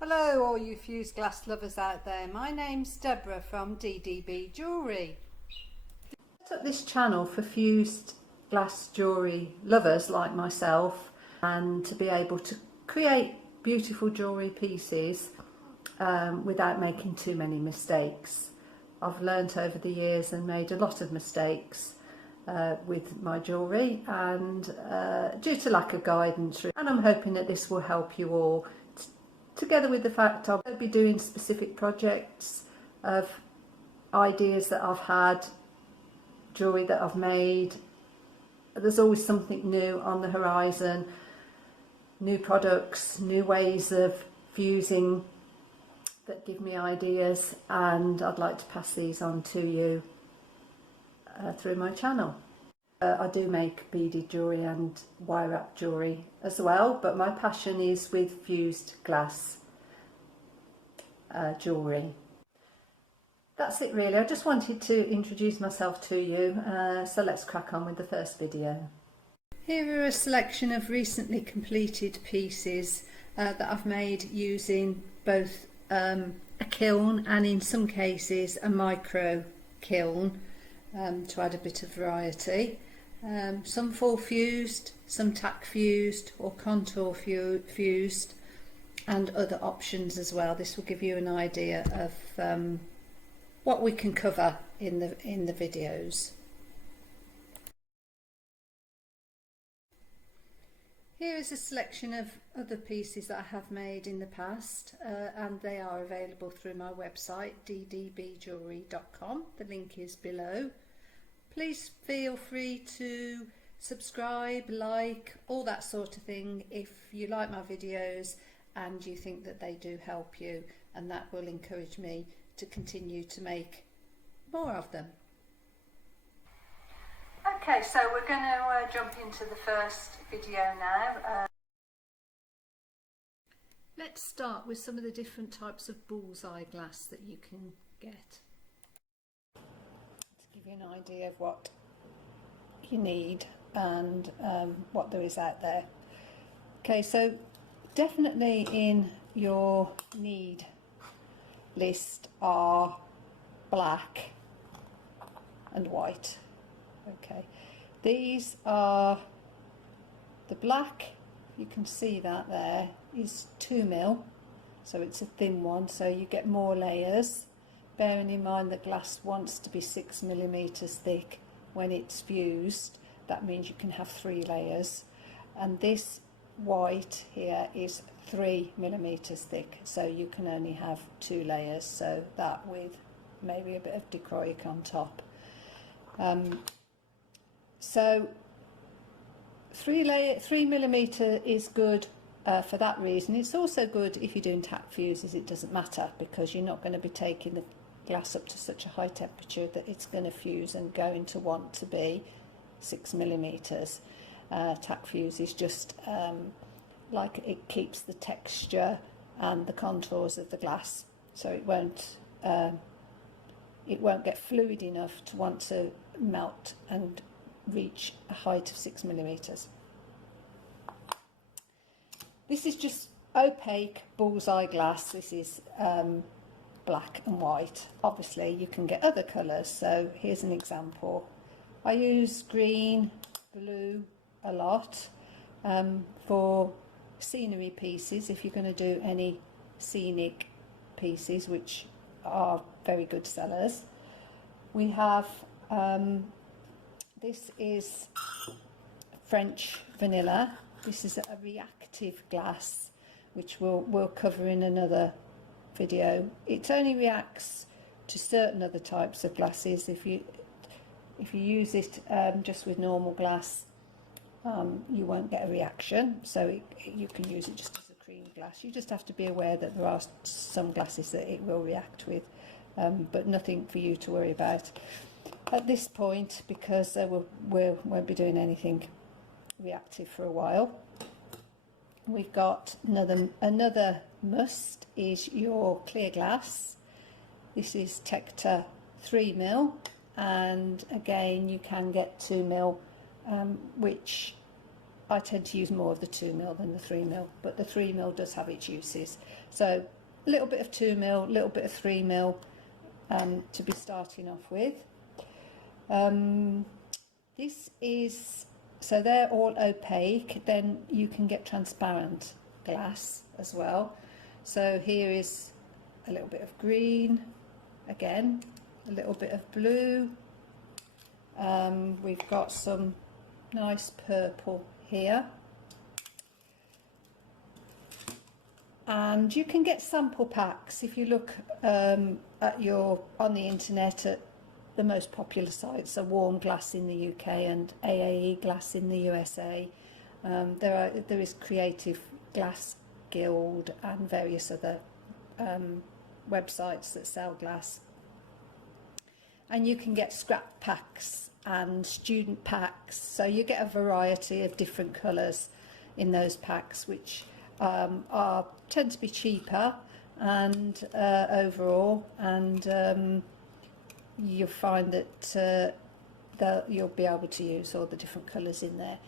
Hello all you fused glass lovers out there, my name's Deborah from DDB Jewellery. I set up this channel for fused glass jewellery lovers like myself, and to be able to create beautiful jewellery pieces without making too many mistakes. I've learnt over the years and made a lot of mistakes with my jewellery, and due to lack of guidance, and I'm hoping that this will help you all, together with the fact I'll be doing specific projects of ideas that I've had, jewellery that I've made. There's always something new on the horizon, new products, new ways of fusing that give me ideas, and I'd like to pass these on to you through my channel. I do make beaded jewellery and wire wrap jewellery as well, but my passion is with fused glass jewellery. That's it really. I just wanted to introduce myself to you, so let's crack on with the first video. Here are a selection of recently completed pieces that I've made using both a kiln and in some cases a micro kiln to add a bit of variety. Some full fused, some tack fused or contour fused, and other options as well. This will give you an idea of what we can cover in the videos. Here is a selection of other pieces that I have made in the past, and they are available through my website ddbjewellery.com. The link is below. Please feel free to subscribe, like, all that sort of thing if you like my videos and you think that they do help you, and that will encourage me to continue to make more of them. Okay, so we're going to jump into the first video now. Let's start with some of the different types of bullseye glass that you can get. To give you an idea of what you need and what there is out there. Okay, so definitely in your need list are black and white. Okay, these are the black, you can see that there is 2mm, so it's a thin one, so you get more layers, bearing in mind that glass wants to be 6mm thick when it's fused. That means you can have 3 layers, and this white here is 3mm thick, so you can only have 2 layers, so that with maybe a bit of dichroic on top. So 3mm is good for that reason. It's also good if you're doing tack fuses. It doesn't matter, because you're not going to be taking the glass up to such a high temperature that it's going to fuse and going to want to be 6mm. Tack fuse is just like it keeps the texture and the contours of the glass, so it won't get fluid enough to want to melt and reach a height of 6mm. This is just opaque bullseye glass. This is black and white. Obviously you can get other colours, so here's an example. I use green, blue a lot for scenery pieces, if you're going to do any scenic pieces, which are very good sellers. We have this is French vanilla. This is a reactive glass, which we'll cover in another video. It only reacts to certain other types of glasses. If you use it just with normal glass, you won't get a reaction, so you can use it just as a cream glass. You just have to be aware that there are some glasses that it will react with, but nothing for you to worry about at this point, because we won't be doing anything reactive for a while. We've got another must is your clear glass. This is Tecta 3mm, and again you can get 2mm, which I tend to use more of the 2mm than the 3mm, but the 3mm does have its uses. So a little bit of 2mm, a little bit of 3mm to be starting off with. This is, so they're all opaque, then you can get transparent glass as well. So here is a little bit of green, again, a little bit of blue. We've got some nice purple here. And you can get sample packs if you look on the internet at the most popular sites are Warm Glass in the UK and AAE Glass in the USA. There is Creative Glass Guild and various other websites that sell glass. And you can get scrap packs and student packs, so you get a variety of different colours in those packs, which tend to be cheaper and overall, and you'll find that you'll be able to use all the different colours in there.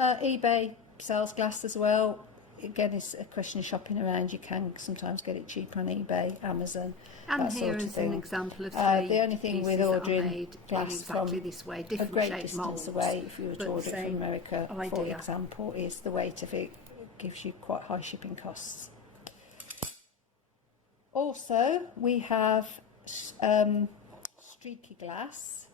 eBay sells glass as well. Again, it's a question of shopping around. You can sometimes get it cheaper on eBay, Amazon, and that here sort of is thing. an example of The only thing with ordering glass exactly from this way, a different great shaped distance molds, away, if you were to but order it from America, for idea. example, is the weight of it gives you quite high shipping costs. Also, we have streaky glass.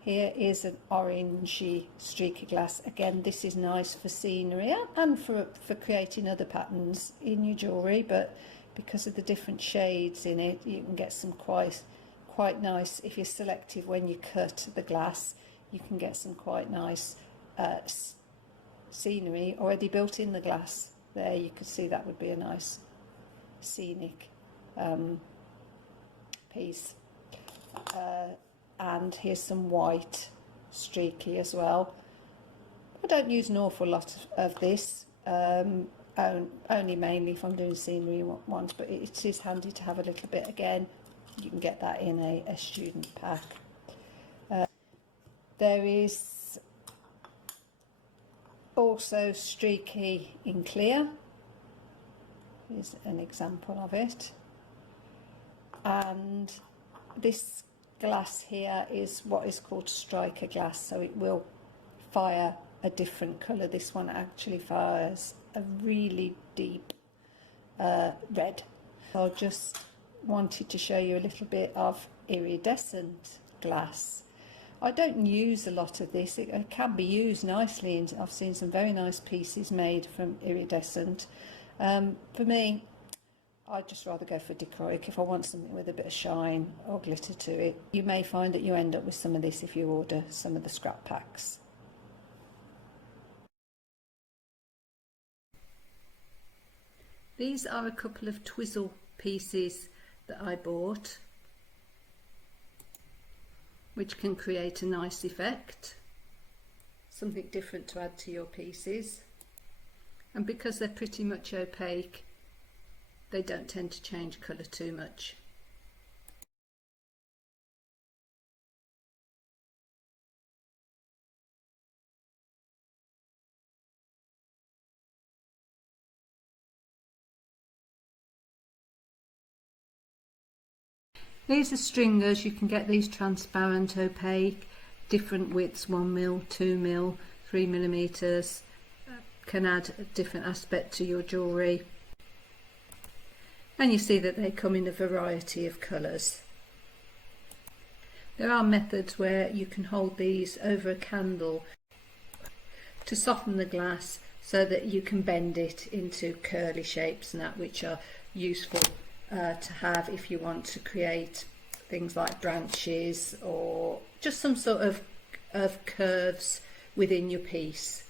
Here is an orangey streaky glass. Again, this is nice for scenery and for creating other patterns in your jewellery, but because of the different shades in it, you can get some quite nice, if you're selective when you cut the glass, you can get some quite nice scenery already built in the glass. There you can see that would be a nice scenic piece. And here's some white streaky as well. I don't use an awful lot of this, only mainly if I'm doing scenery ones, but it is handy to have a little bit. Again, you can get that in a student pack. There is also streaky in clear. Here's an example of it. And this glass here is what is called striker glass, so it will fire a different colour. This one actually fires a really deep red. So I just wanted to show you a little bit of iridescent glass. I don't use a lot of this. It can be used nicely, and I've seen some very nice pieces made from iridescent. For me, I'd just rather go for dichroic if I want something with a bit of shine or glitter to it. You may find that you end up with some of this if you order some of the scrap packs. These are a couple of Twizzle pieces that I bought, which can create a nice effect, something different to add to your pieces. And because they're pretty much opaque, they don't tend to change colour too much. These are stringers. You can get these transparent, opaque, different widths, 1mm, 2mm, 3mm, can add a different aspect to your jewellery. And you see that they come in a variety of colours. There are methods where you can hold these over a candle to soften the glass so that you can bend it into curly shapes and that, which are useful to have if you want to create things like branches or just some sort of curves within your piece.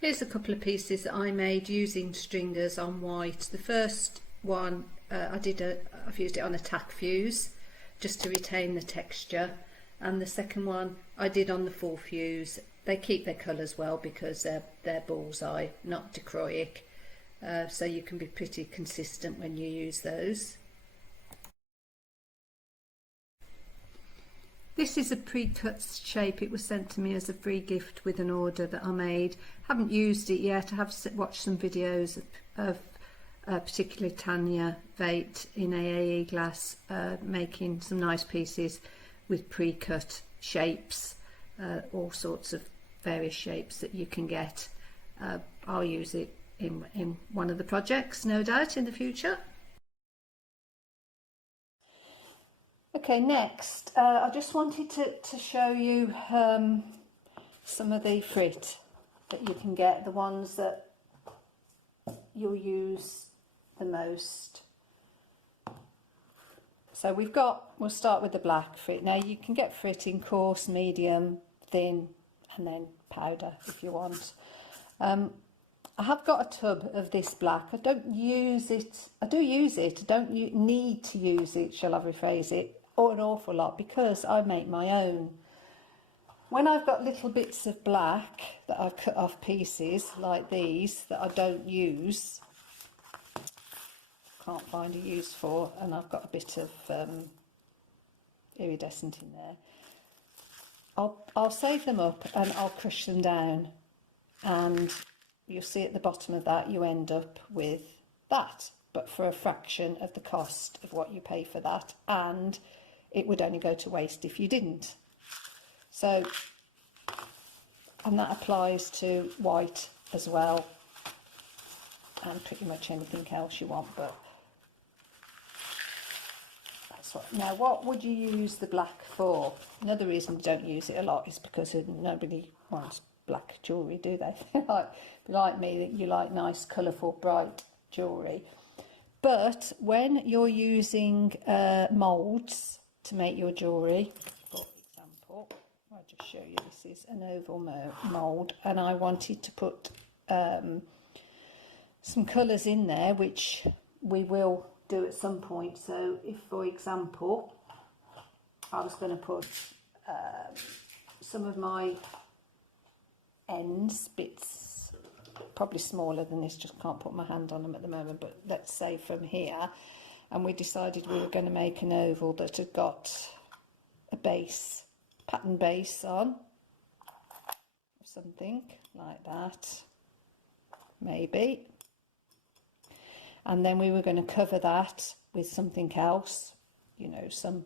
Here's a couple of pieces that I made using stringers on white. The first one I've used it on a tack fuse just to retain the texture, and the second one I did on the full fuse. They keep their colours well because they're Bullseye, not dichroic, so you can be pretty consistent when you use those. This is a pre-cut shape. It was sent to me as a free gift with an order that I made. Haven't used it yet. I have watched some videos of particularly Tanya Vate in AAE glass making some nice pieces with pre-cut shapes, all sorts of various shapes that you can get. I'll use it in one of the projects, no doubt, in the future. Okay, next, I just wanted to show you some of the frit that you can get, the ones that you'll use the most. So we'll start with the black frit. Now you can get frit in coarse, medium, thin, and then powder if you want. I have got a tub of this black. I don't use it. I do use it. I don't need to use it, shall I rephrase it, or an awful lot, because I make my own. When I've got little bits of black that I've cut off pieces like these that I don't use, can't find a use for, and I've got a bit of iridescent in there, I'll save them up and I'll crush them down, and you'll see at the bottom of that you end up with that, but for a fraction of the cost of what you pay for that, and it would only go to waste if you didn't. So, and that applies to white as well, and pretty much anything else you want, but that's what. Now, what would you use the black for? Another reason we don't use it a lot is because nobody wants black jewellery, do they? like me, that you like nice, colourful, bright jewellery. But when you're using moulds to make your jewellery, for example, I'll just show you, this is an oval mould, and I wanted to put some colours in there, which we will do at some point. So if, for example, I was going to put some of my ends, bits, probably smaller than this, just can't put my hand on them at the moment, but let's say from here, and we decided we were going to make an oval that had got a base, pattern base on, something like that, maybe, and then we were going to cover that with something else, you know, some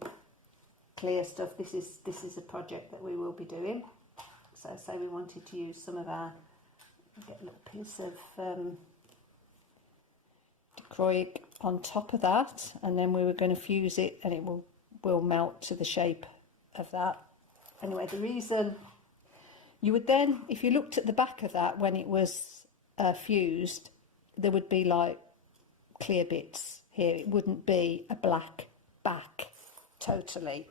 clear stuff. This is a project that we will be doing. So say we wanted to use some of our, get a little piece of dichroic on top of that, and then we were going to fuse it, and it will melt to the shape of that. Anyway, the reason you would then, if you looked at the back of that when it was fused, there would be like clear bits here. It wouldn't be a black back totally,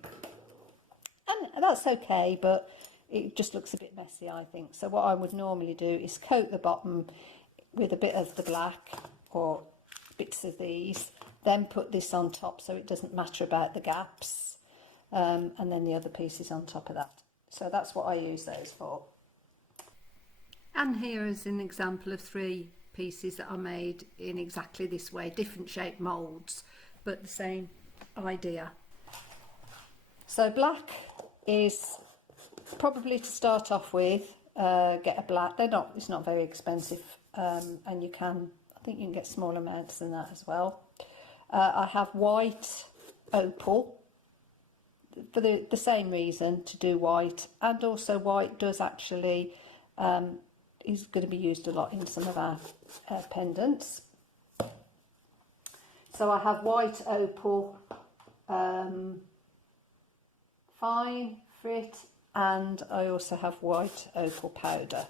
and that's okay, but it just looks a bit messy, I think. So what I would normally do is coat the bottom with a bit of the black or bits of these, then put this on top so it doesn't matter about the gaps, and then the other pieces on top of that. So that's what I use those for. And here is an example of 3 pieces that I made in exactly this way, different shaped moulds, but the same idea. So black is probably, to start off with, get a black. It's not very expensive, and I think you can get small amounts than that as well. I have white opal for the same reason, to do white, and also white does actually is going to be used a lot in some of our pendants. So I have white opal, fine frit, and I also have white opal powder.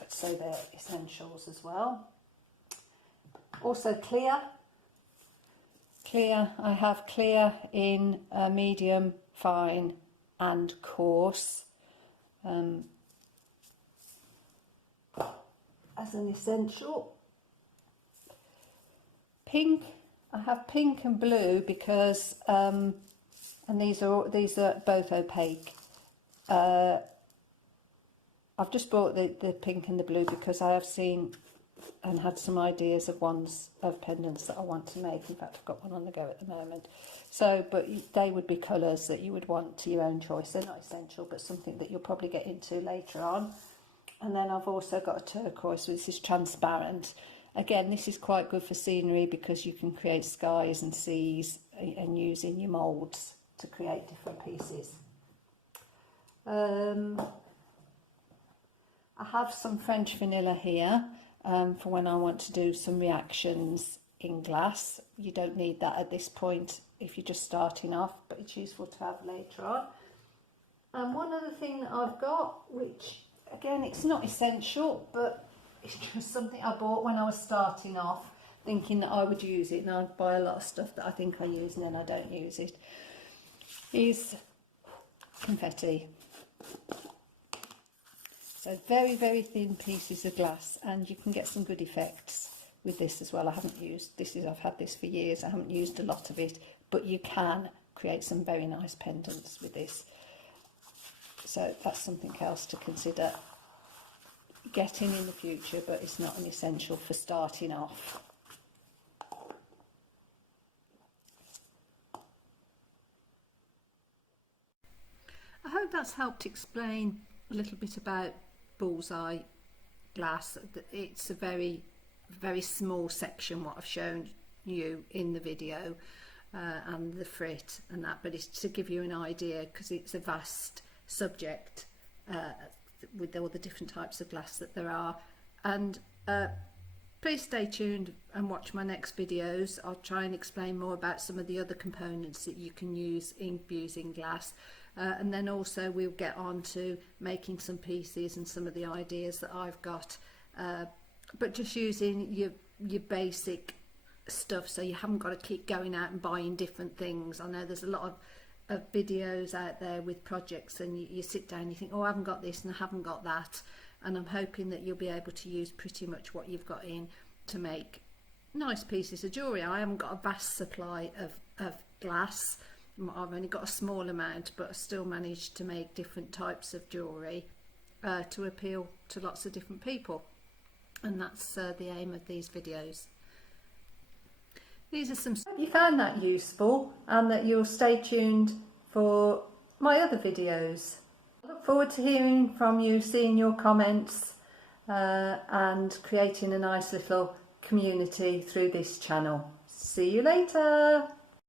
I'd say they're essentials as well. Also clear. I have clear in medium, fine and coarse as an essential. Pink, I have pink and blue because and these are both opaque. I've just bought the pink and the blue because I have seen and had some ideas of pendants that I want to make. In fact, I've got one on the go at the moment. So, but they would be colours that you would want to your own choice. They're not essential, but something that you'll probably get into later on. And then I've also got a turquoise, which is transparent. Again, this is quite good for scenery because you can create skies and seas and using your moulds to create different pieces. I have some French vanilla here for when I want to do some reactions in glass. You don't need that at this point if you're just starting off, but it's useful to have later on. And one other thing that I've got, which again, it's not essential, but it's just something I bought when I was starting off, thinking that I would use it, and I buy a lot of stuff that I think I use and then I don't use it, is confetti. So very, very thin pieces of glass, and you can get some good effects with this as well. I haven't used this, I've had this for years, I haven't used a lot of it, but you can create some very nice pendants with this. So that's something else to consider getting in the future, but it's not an essential for starting off. I hope that's helped explain a little bit about Bullseye glass. It's a very, very small section what I've shown you in the video, and the frit and that, but it's to give you an idea because it's a vast subject with all the different types of glass that there are. And please stay tuned and watch my next videos. I'll try and explain more about some of the other components that you can use in using glass, and then also we'll get on to making some pieces and some of the ideas that I've got, but just using your basic stuff, so you haven't got to keep going out and buying different things. I know there's a lot of videos out there with projects, and you sit down and you think, oh, I haven't got this and I haven't got that, and I'm hoping that you'll be able to use pretty much what you've got in to make nice pieces of jewellery. I haven't got a vast supply of glass. I've only got a small amount, but I still managed to make different types of jewellery to appeal to lots of different people, and that's the aim of these videos. These are some. Hope you found that useful and that you'll stay tuned for my other videos. I look forward to hearing from you, seeing your comments, and creating a nice little community through this channel. See you later.